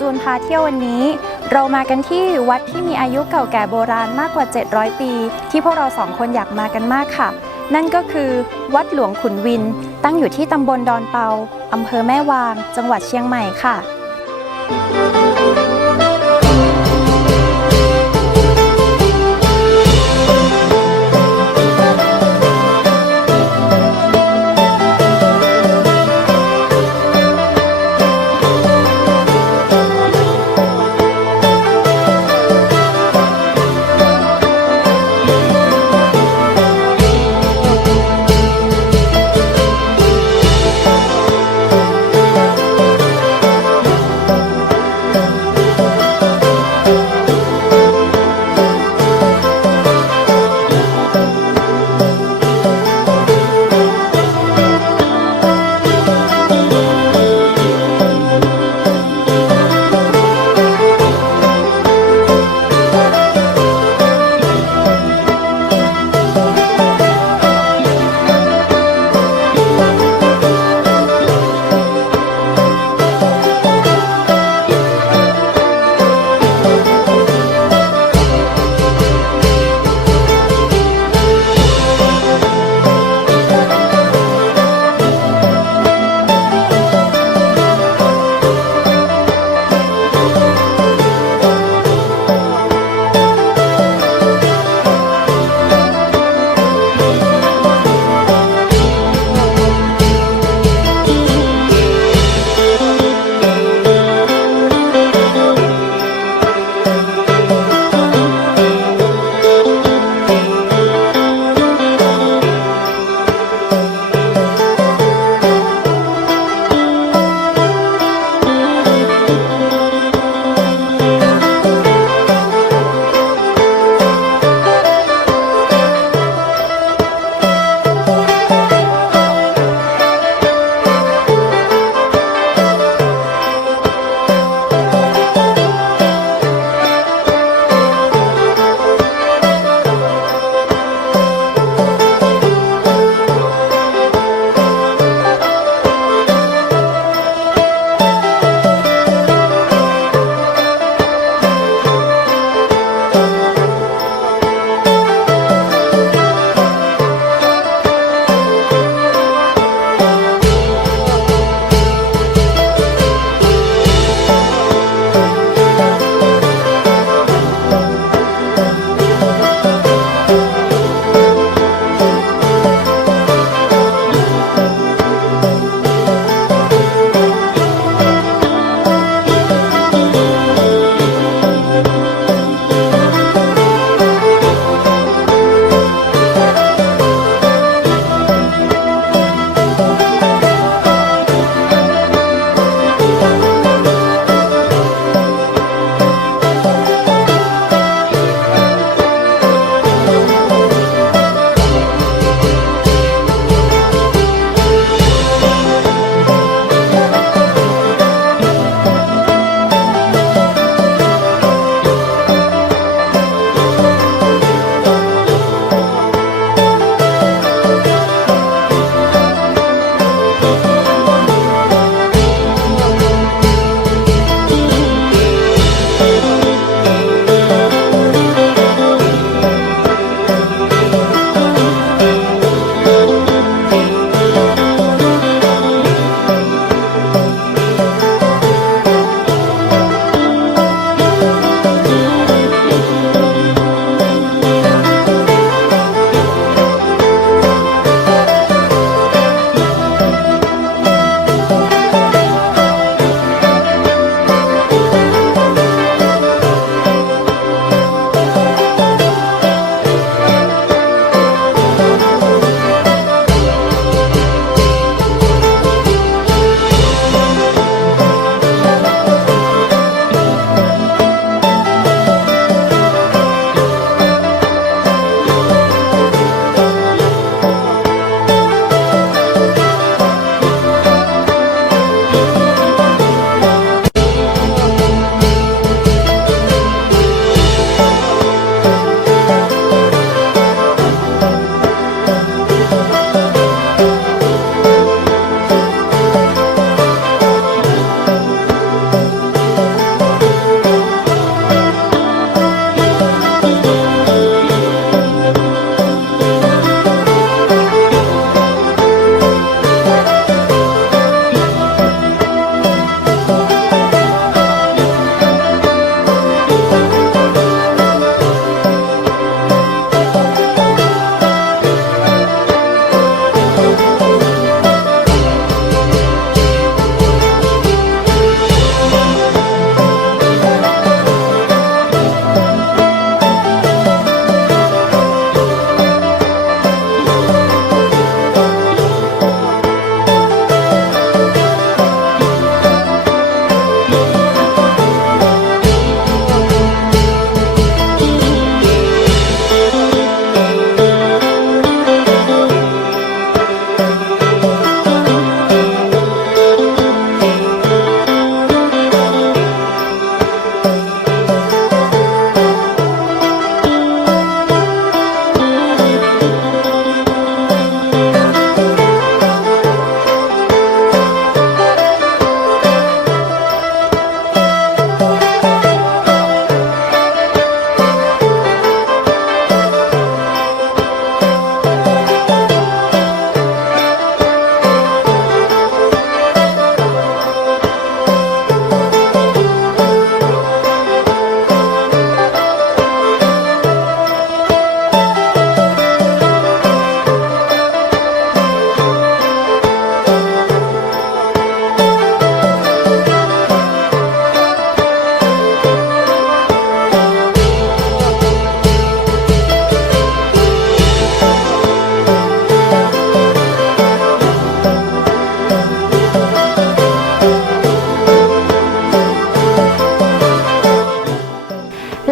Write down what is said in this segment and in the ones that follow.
จูนพาเที่ยววันนี้ เรามากันที่วัดที่มีอายุเก่าแก่โบราณมากกว่า 700 ปี ที่พวกเราสองคนอยากมากันมากค่ะ นั่นก็คือวัดหลวงขุนวิน ตั้งอยู่ที่ตำบลดอนเปาอำเภอแม่วาง จังหวัดเชียงใหม่ค่ะ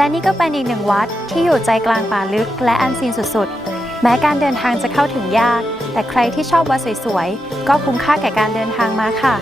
และนี่ก็เป็นอีกหนึ่งวัดที่อยู่ใจกลางป่าลึกและอันซีนสุดๆ แม้การเดินทางจะเข้าถึงยาก แต่ใครที่ชอบวัดสวยๆ ก็คุ้มค่าแก่การเดินทางมาค่ะ